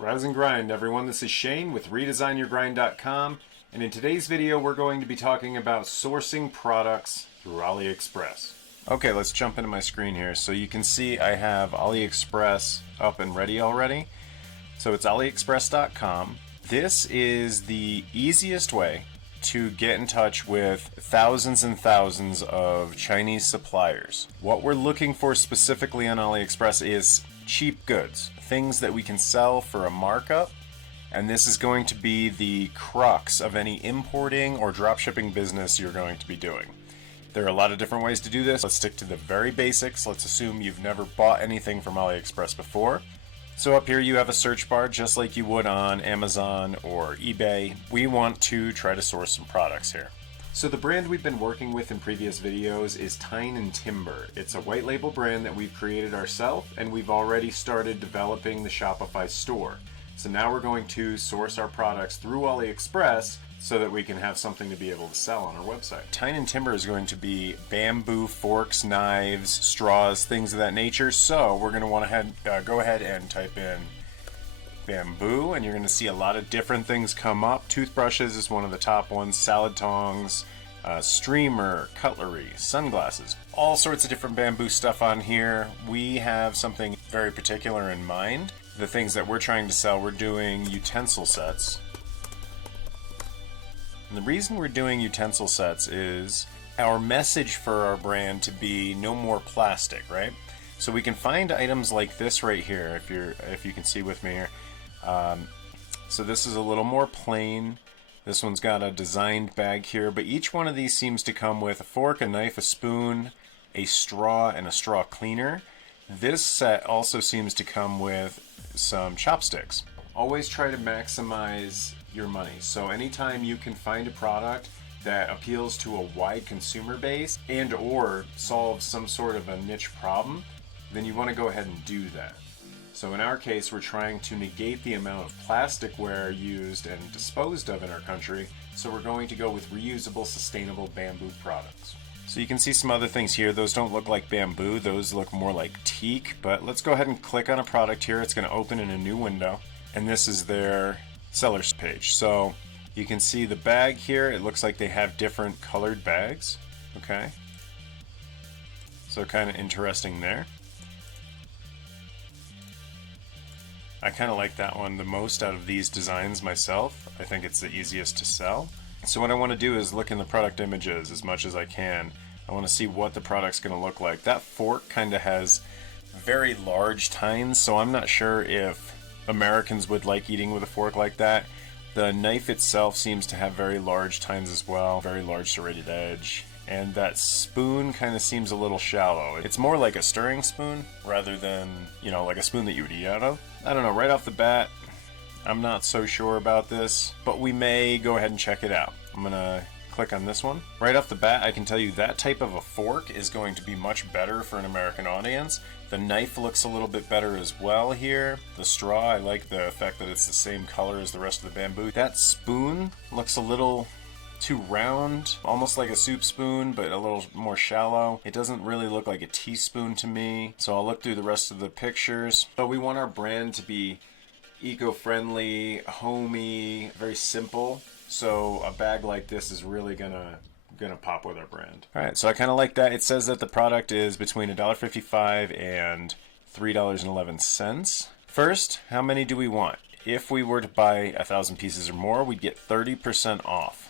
Rise and grind, everyone. This is Shane with ReDesignYourGrind.com, and in today's video we're going to be talking about sourcing products through Aliexpress. Okay, let's jump into my screen here. So you can see I have Aliexpress up and ready already. So it's Aliexpress.com. This is the easiest way to get in touch with thousands and thousands of Chinese suppliers. What we're looking for specifically on AliExpress is cheap goods, things that we can sell for a markup, and this is going to be the crux of any importing or dropshipping business you're going to be doing. There are a lot of different ways to do this. Let's stick to the very basics. Let's assume you've never bought anything from AliExpress before. So up here you have a search bar just like you would on Amazon or eBay. We want to try to source some products here. So the brand we've been working with in previous videos is Tyne & Timber. It's a white label brand that we've created ourselves, and we've already started developing the Shopify store. So now we're going to source our products through AliExpress so that we can have something to be able to sell on our website. Tyne & Timber is going to be bamboo forks, knives, straws, things of that nature. So we're going to want to go ahead and type in bamboo, and you're going to see a lot of different things come up. Toothbrushes is one of the top ones, salad tongs, streamer, cutlery, sunglasses, all sorts of different bamboo stuff on here. We have something very particular in mind. The things that we're trying to sell, we're doing utensil sets. And the reason we're doing utensil sets is our message for our brand to be no more plastic, right? So we can find items like this right here, if you can see with me here. So this is a little more plain. This one's got a designed bag here, but each one of these seems to come with a fork, a knife, a spoon, a straw, and a straw cleaner. This set also seems to come with some chopsticks. Always try to maximize your money. So anytime you can find a product that appeals to a wide consumer base and or solves some sort of a niche problem, then you want to go ahead and do that. So in our case, we're trying to negate the amount of plasticware used and disposed of in our country, so we're going to go with reusable, sustainable bamboo products. So you can see some other things here. Those don't look like bamboo, those look more like teak, but let's go ahead and click on a product here. It's going to open in a new window, and this is their seller's page. So you can see the bag here. It looks like they have different colored bags, okay? So kind of interesting there. I kind of like that one the most out of these designs myself. I think it's the easiest to sell. So what I want to do is look in the product images as much as I can. I want to see what the product's going to look like. That fork kind of has very large tines, so I'm not sure if Americans would like eating with a fork like that. The knife itself seems to have very large tines as well, very large serrated edge. And that spoon kind of seems a little shallow. It's more like a stirring spoon rather than, you know, like a spoon that you would eat out of. I don't know, right off the bat, I'm not so sure about this, but we may go ahead and check it out. I'm gonna click on this one. Right off the bat, I can tell you that type of a fork is going to be much better for an American audience. The knife looks a little bit better as well here. The straw, I like the fact that it's the same color as the rest of the bamboo. That spoon looks a little too round, almost like a soup spoon, but a little more shallow. It doesn't really look like a teaspoon to me, so I'll look through the rest of the pictures. But we want our brand to be eco-friendly, homey, very simple. So a bag like this is really gonna pop with our brand. All right, so I kind of like that. It says that the product is between $1.55 and $3.11. First, how many do we want? If we were to buy 1,000 pieces or more, we'd get 30% off.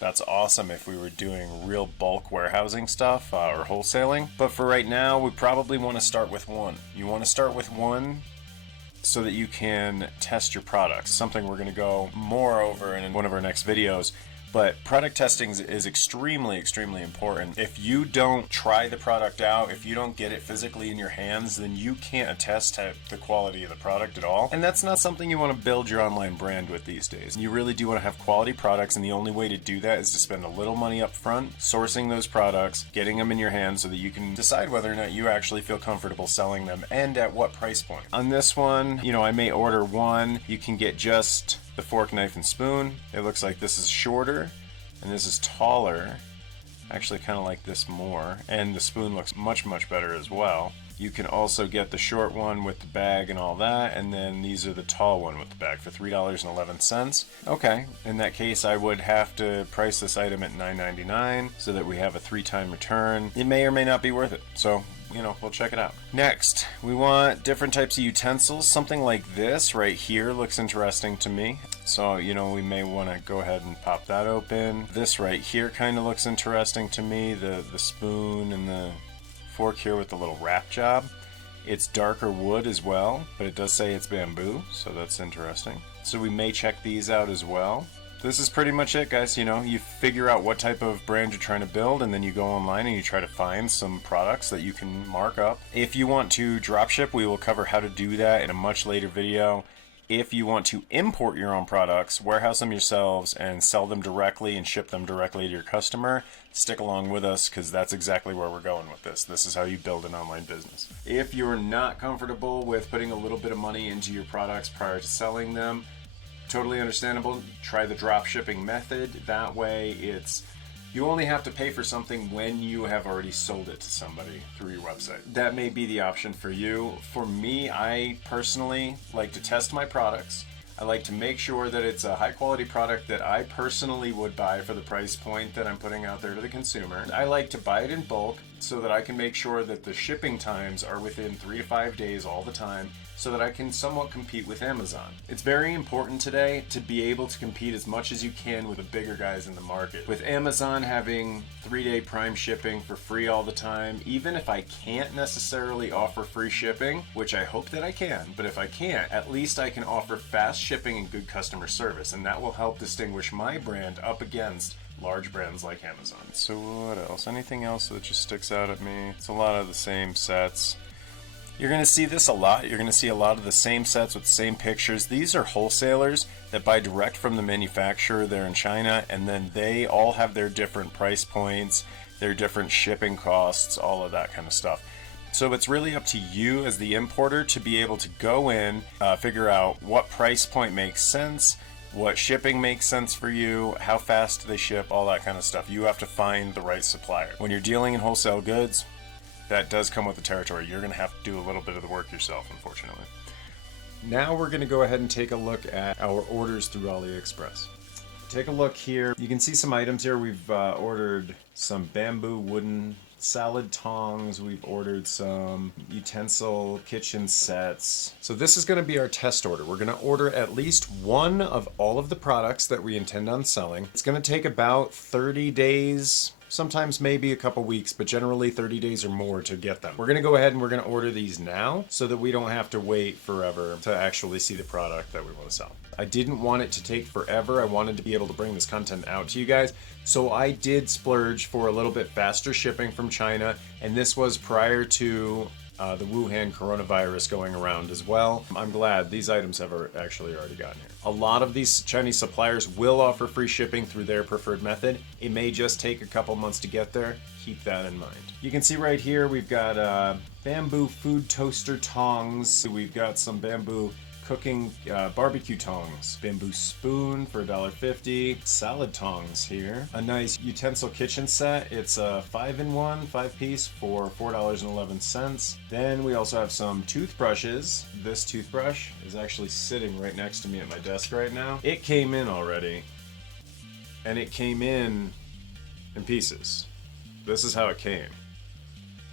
That's awesome if we were doing real bulk warehousing stuff or wholesaling. But for right now, we probably want to start with one. You want to start with one so that you can test your products. Something we're going to go more over in one of our next videos. But product testing is extremely, extremely important. If you don't try the product out, if you don't get it physically in your hands, then you can't attest to the quality of the product at all. And that's not something you want to build your online brand with these days. You really do want to have quality products, and the only way to do that is to spend a little money up front, sourcing those products, getting them in your hands so that you can decide whether or not you actually feel comfortable selling them and at what price point. On this one, you know, I may order one. You can get just the fork, knife, and spoon. It looks like this is shorter and this is taller. I actually kind of like this more, and the spoon looks much, much better as well. You can also get the short one with the bag and all that, and then these are the tall one with the bag for $3.11. Okay, in that case I would have to price this item at $9.99 so that we have a 3-time return. It may or may not be worth it, so we'll check it out. Next, we want different types of utensils. Something like this right here looks interesting to me. So, we may want to go ahead and pop that open. This right here kind of looks interesting to me. The spoon and the fork here with the little wrap job. It's darker wood as well, but it does say it's bamboo, so that's interesting. So we may check these out as well. This is pretty much it, guys. You figure out what type of brand you're trying to build, and then you go online and you try to find some products that you can mark up. If you want to dropship, we will cover how to do that in a much later video. If you want to import your own products, warehouse them yourselves, and sell them directly and ship them directly to your customer, stick along with us because that's exactly where we're going with this. This is how you build an online business. If you're not comfortable with putting a little bit of money into your products prior to selling them, totally understandable. Try the drop shipping method. That way you only have to pay for something when you have already sold it to somebody through your website. That may be the option for you. For me, I personally like to test my products. I like to make sure that it's a high quality product that I personally would buy for the price point that I'm putting out there to the consumer. I like to buy it in bulk so that I can make sure that the shipping times are within 3 to 5 days all the time, so that I can somewhat compete with Amazon. It's very important today to be able to compete as much as you can with the bigger guys in the market. With Amazon having 3-day Prime shipping for free all the time, even if I can't necessarily offer free shipping, which I hope that I can, but if I can't, at least I can offer fast shipping and good customer service, and that will help distinguish my brand up against large brands like Amazon. So what else? Anything else that just sticks out at me? It's a lot of the same sets. You're going to see this a lot. You're going to see a lot of the same sets with the same pictures. These are wholesalers that buy direct from the manufacturer there in China, and then they all have their different price points, their different shipping costs, all of that kind of stuff. So it's really up to you as the importer to be able to go in, figure out what price point makes sense, what shipping makes sense for you, how fast they ship, all that kind of stuff. You have to find the right supplier. When you're dealing in wholesale goods, that does come with the territory. You're going to have to do a little bit of the work yourself, unfortunately. Now we're going to go ahead and take a look at our orders through Aliexpress. Take a look here. You can see some items here. We've ordered some bamboo wooden salad tongs. We've ordered some utensil kitchen sets. So this is going to be our test order. We're going to order at least one of all of the products that we intend on selling. It's going to take about 30 days, sometimes maybe a couple weeks, but generally 30 days or more to get them. We're going to go ahead and we're going to order these now so that we don't have to wait forever to actually see the product that we want to sell. I didn't want it to take forever. I wanted to be able to bring this content out to you guys. So I did splurge for a little bit faster shipping from China, and this was prior to the Wuhan coronavirus going around as well. I'm glad these items have actually already gotten here. A lot of these Chinese suppliers will offer free shipping through their preferred method. It may just take a couple months to get there. Keep that in mind. You can see right here we've got bamboo food toaster tongs. We've got some bamboo cooking barbecue tongs, bamboo spoon for $1.50, salad tongs here, a nice utensil kitchen set. It's a 5-in-1, 5-piece for $4.11. Then we also have some toothbrushes. This toothbrush is actually sitting right next to me at my desk right now. It came in already, and it came in pieces. This is how it came.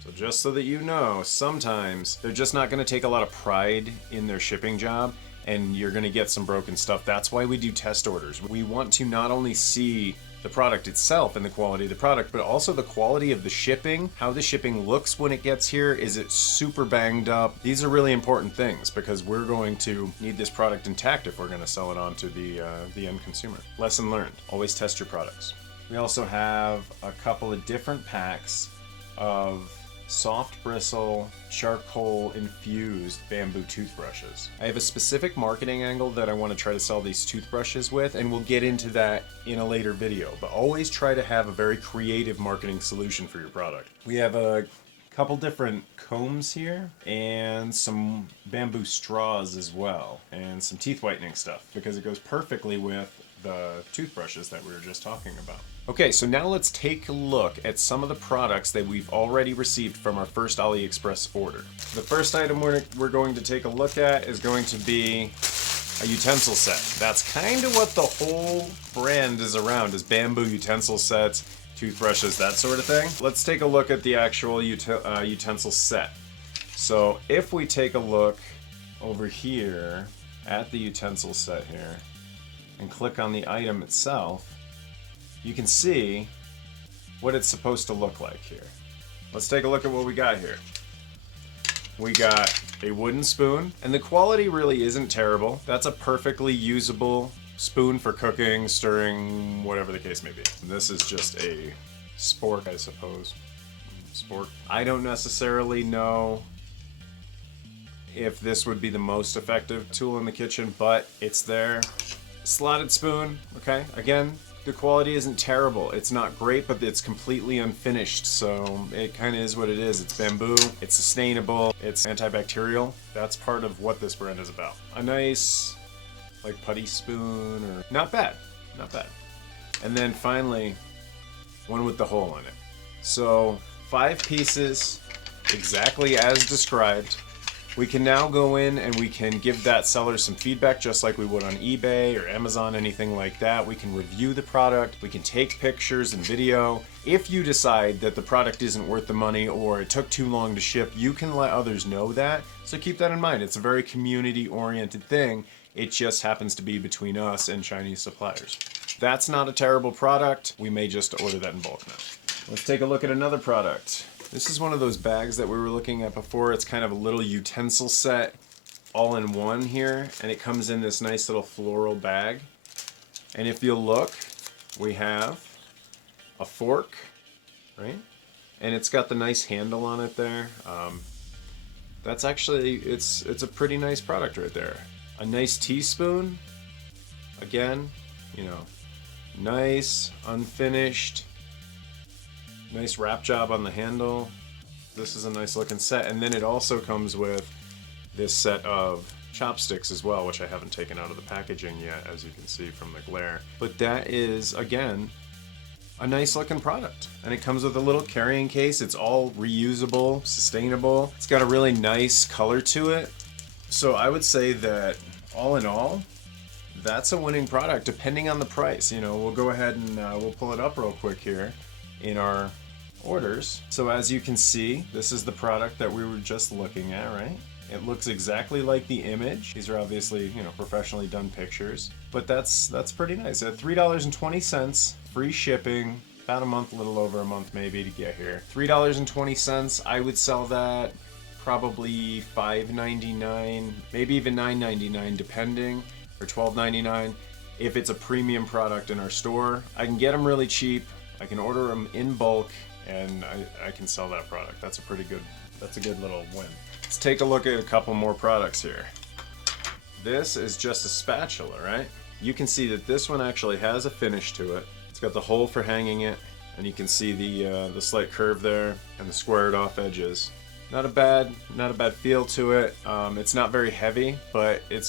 So just so that you know, sometimes they're just not going to take a lot of pride in their shipping job, and you're going to get some broken stuff. That's why we do test orders. We want to not only see the product itself and the quality of the product, but also the quality of the shipping, how the shipping looks when it gets here. Is it super banged up? These are really important things because we're going to need this product intact if we're going to sell it on to the end consumer. Lesson learned, always test your products. We also have a couple of different packs of soft bristle, charcoal infused bamboo toothbrushes. I have a specific marketing angle that I want to try to sell these toothbrushes with, and we'll get into that in a later video, but always try to have a very creative marketing solution for your product. We have a couple different combs here and some bamboo straws as well, and some teeth whitening stuff because it goes perfectly with the toothbrushes that we were just talking about. Okay, so now let's take a look at some of the products that we've already received from our first AliExpress order. The first item we're going to take a look at is going to be a utensil set. That's kind of what the whole brand is around, is bamboo utensil sets, toothbrushes, that sort of thing. Let's take a look at the actual utensil set. So if we take a look over here at the utensil set here and click on the item itself, you can see what it's supposed to look like here. Let's take a look at what we got here. We got a wooden spoon, and the quality really isn't terrible. That's a perfectly usable spoon for cooking, stirring, whatever the case may be. This is just a spork, I suppose. Spork. I don't necessarily know if this would be the most effective tool in the kitchen, but it's there. Slotted spoon, okay? Again, the quality isn't terrible. It's not great, but it's completely unfinished, so it kind of is what it is. It's bamboo, it's sustainable, it's antibacterial. That's part of what this brand is about. A nice, like, putty spoon, or not bad, not bad. And then finally, one with the hole in it. So 5 pieces, exactly as described. We can now go in and we can give that seller some feedback, just like we would on eBay or Amazon, anything like that. We can review the product, we can take pictures and video. If you decide that the product isn't worth the money or it took too long to ship, you can let others know that. So keep that in mind. It's a very community-oriented thing. It just happens to be between us and Chinese suppliers. That's not a terrible product. We may just order that in bulk now. Let's take a look at another product. This is one of those bags that we were looking at before. It's kind of a little utensil set all in one here, and it comes in this nice little floral bag. And if you look, we have a fork, right? And it's got the nice handle on it there. That's actually, it's a pretty nice product right there. A nice teaspoon, again, you know, nice, unfinished. Nice wrap job on the handle. This is a nice looking set. And then it also comes with this set of chopsticks as well, which I haven't taken out of the packaging yet, as you can see from the glare. But that is, again, a nice looking product. And it comes with a little carrying case. It's all reusable, sustainable. It's got a really nice color to it. So I would say that all in all, that's a winning product, depending on the price. You know, we'll go ahead and we'll pull it up real quick here in our orders. So as you can see, this is the product that we were just looking at, right? It looks exactly like the image. These are obviously, you know, professionally done pictures, but that's pretty nice. At $3.20, free shipping, about a month, a little over a month maybe to get here. $3.20, I would sell that probably $5.99, maybe even $9.99 depending, or $12.99 if it's a premium product in our store. I can get them really cheap. I can order them in bulk, and I can sell that product. That's a good little win. Let's take a look at a couple more products here. This is just a spatula, right? You can see that this one actually has a finish to it. It's got the hole for hanging it, and you can see the slight curve there and the squared off edges. Not a bad feel to it. It's not very heavy, but it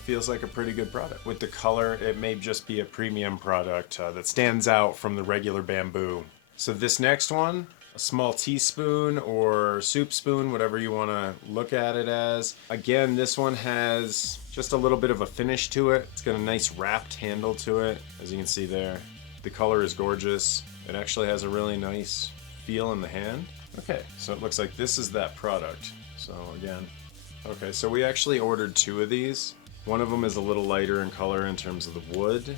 feels like a pretty good product. With the color, it may just be a premium product that stands out from the regular bamboo. So this next one, a small teaspoon or soup spoon, whatever you want to look at it as. Again, this one has just a little bit of a finish to it. It's got a nice wrapped handle to it, as you can see there. The color is gorgeous. It actually has a really nice feel in the hand. Okay, so it looks like this is that product. So again, okay, so we actually ordered 2 of these. One of them is a little lighter in color in terms of the wood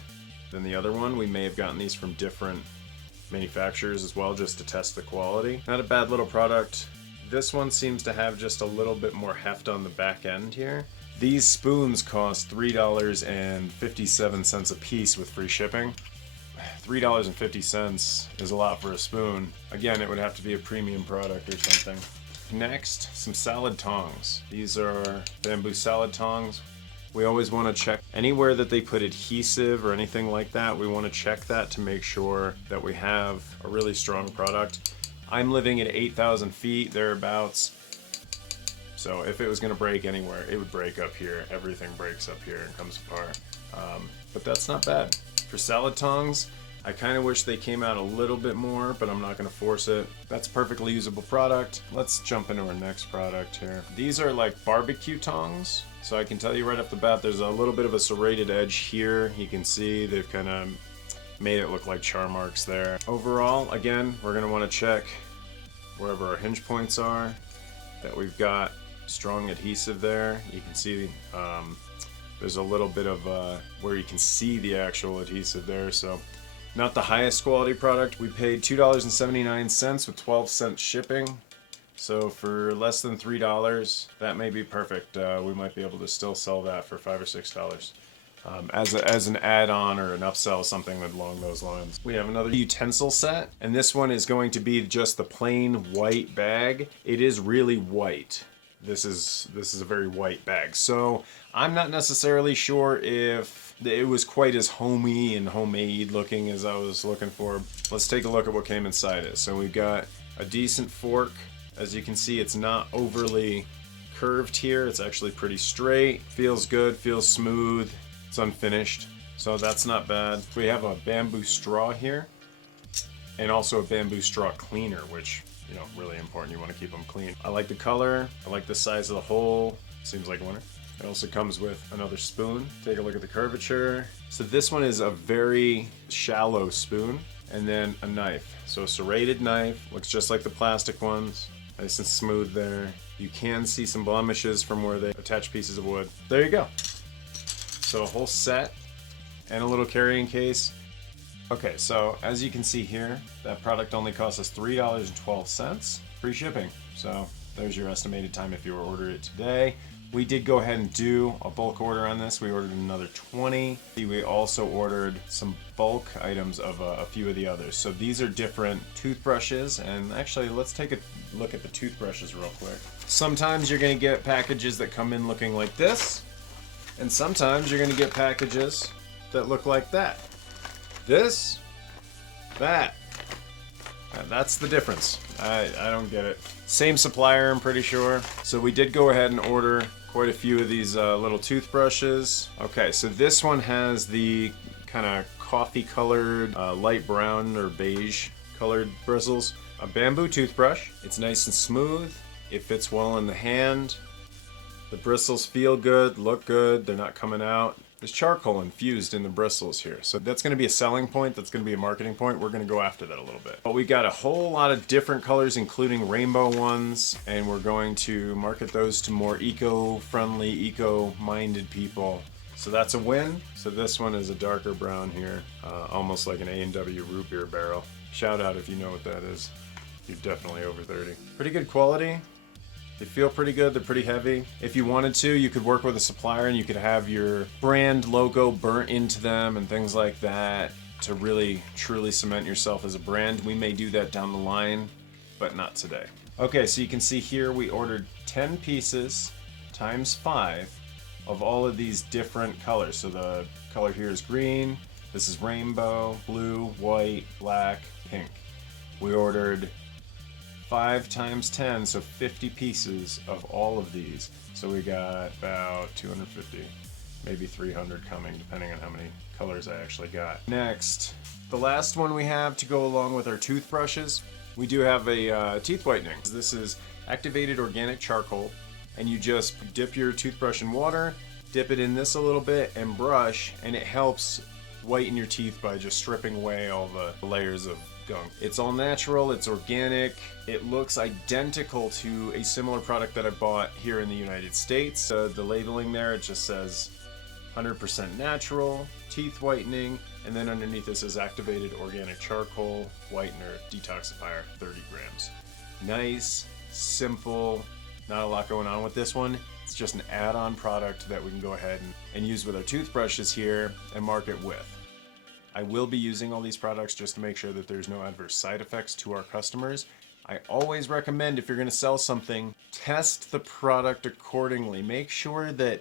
than the other one. We may have gotten these from different manufacturers as well, just to test the quality. Not a bad little product. This one seems to have just a little bit more heft on the back end here. These spoons cost $3.57 a piece with free shipping. $3.50 is a lot for a spoon. Again, it would have to be a premium product or something. Next, some salad tongs. These are bamboo salad tongs. We always want to check anywhere that they put adhesive or anything like that. We want to check that to make sure that we have a really strong product. I'm living at 8,000 feet, thereabouts. So if it was going to break anywhere, it would break up here. Everything breaks up here and comes apart. But that's not bad. For salad tongs, I kind of wish they came out a little bit more, but I'm not going to force it. That's a perfectly usable product. Let's jump into our next product here. These are like barbecue tongs. So I can tell you right off the bat, there's a little bit of a serrated edge here. You can see they've kind of made it look like char marks there. Overall, again, we're going to want to check wherever our hinge points are, that we've got strong adhesive there. You can see there's a little bit of where you can see the actual adhesive there. So not the highest quality product. We paid $2.79 with 12-cent shipping. So for less than $3, that may be perfect. We might be able to still sell that for $5 or $6 as an add-on or an upsell, something along those lines. We have another utensil set, and this one is going to be just the plain white bag. It is really white. This is a very white bag. So I'm not necessarily sure if it was quite as homey and homemade looking as I was looking for. Let's take a look at what came inside it. So we've got a decent fork. As you can see, it's not overly curved here. It's actually pretty straight. Feels good, feels smooth. It's unfinished, so that's not bad. We have a bamboo straw here, and also a bamboo straw cleaner, which, you know, really important. You want to keep them clean. I like the color. I like the size of the hole. Seems like a winner. It also comes with another spoon. Take a look at the curvature. So this one is a very shallow spoon, and then a knife. So a serrated knife, looks just like the plastic ones. Nice and smooth there. You can see some blemishes from where they attach pieces of wood. There you go. So a whole set and a little carrying case. Okay, so as you can see here, that product only cost us $3.12, free shipping. So there's your estimated time if you were to order it today. We did go ahead and do a bulk order on this. We ordered another 20. We also ordered some bulk items of a few of the others. So these are different toothbrushes, and actually let's take a look at the toothbrushes real quick. Sometimes you're gonna get packages that come in looking like this, and sometimes you're gonna get packages that look like that. This, that. That's the difference. I don't get it. Same supplier, I'm pretty sure. So we did go ahead and order quite a few of these little toothbrushes. Okay, so this one has the kind of coffee colored, light brown or beige colored bristles. A bamboo toothbrush. It's nice and smooth. It fits well in the hand. The bristles feel good, look good. They're not coming out. There's charcoal infused in the bristles here. So that's going to be a selling point. That's going to be a marketing point. We're going to go after that a little bit. But we got a whole lot of different colors, including rainbow ones. And we're going to market those to more eco-friendly, eco-minded people. So that's a win. So this one is a darker brown here, almost like an A&W root beer barrel. Shout out if you know what that is. You're definitely over 30. Pretty good quality. They feel pretty good. They're pretty heavy. If you wanted to, you could work with a supplier and you could have your brand logo burnt into them and things like that to really, truly cement yourself as a brand. We may do that down the line, but not today. Okay, so you can see here we ordered 10 pieces times 5 of all of these different colors. So the color here is green. This is rainbow, blue, white, black, pink. We ordered 5 times 10, so 50 pieces of all of these. So we got about 250, maybe 300 coming, depending on how many colors I actually got. Next, the last one we have to go along with our toothbrushes, we do have a teeth whitening. This is activated organic charcoal, and you just dip your toothbrush in water, dip it in this a little bit, and brush, and it helps whiten your teeth by just stripping away all the layers of gunk. It's all natural, it's organic, it looks identical to a similar product that I bought here in the United States. The labeling there, it just says 100% natural, teeth whitening, and then underneath this is activated organic charcoal, whitener, detoxifier, 30 grams. Nice, simple, not a lot going on with this one. It's just an add-on product that we can go ahead and use with our toothbrushes here and market with. I will be using all these products just to make sure that there's no adverse side effects to our customers. I always recommend, if you're going to sell something, test the product accordingly. Make sure that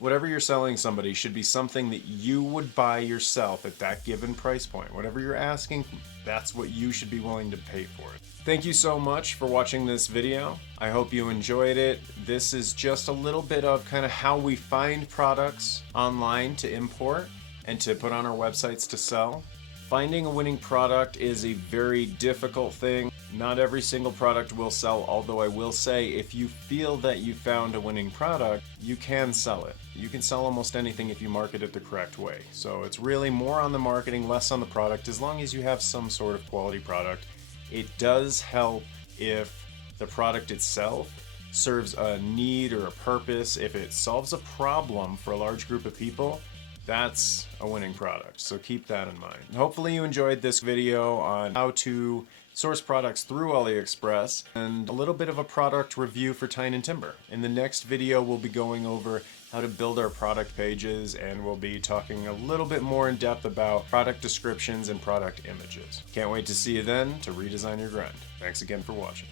whatever you're selling somebody should be something that you would buy yourself at that given price point. Whatever you're asking, that's what you should be willing to pay for it. Thank you so much for watching this video. I hope you enjoyed it. This is just a little bit of kind of how we find products online to import and to put on our websites to sell. Finding a winning product is a very difficult thing. Not every single product will sell, although I will say if you feel that you found a winning product, you can sell it. You can sell almost anything if you market it the correct way. So it's really more on the marketing, less on the product, as long as you have some sort of quality product. It does help if the product itself serves a need or a purpose. If it solves a problem for a large group of people, that's a winning product. So keep that in mind. Hopefully you enjoyed this video on how to source products through Aliexpress and a little bit of a product review for Tyne and Timber. In the next video, we'll be going over how to build our product pages, and we'll be talking a little bit more in depth about product descriptions and product images. Can't wait to see you then to redesign your grind. Thanks again for watching.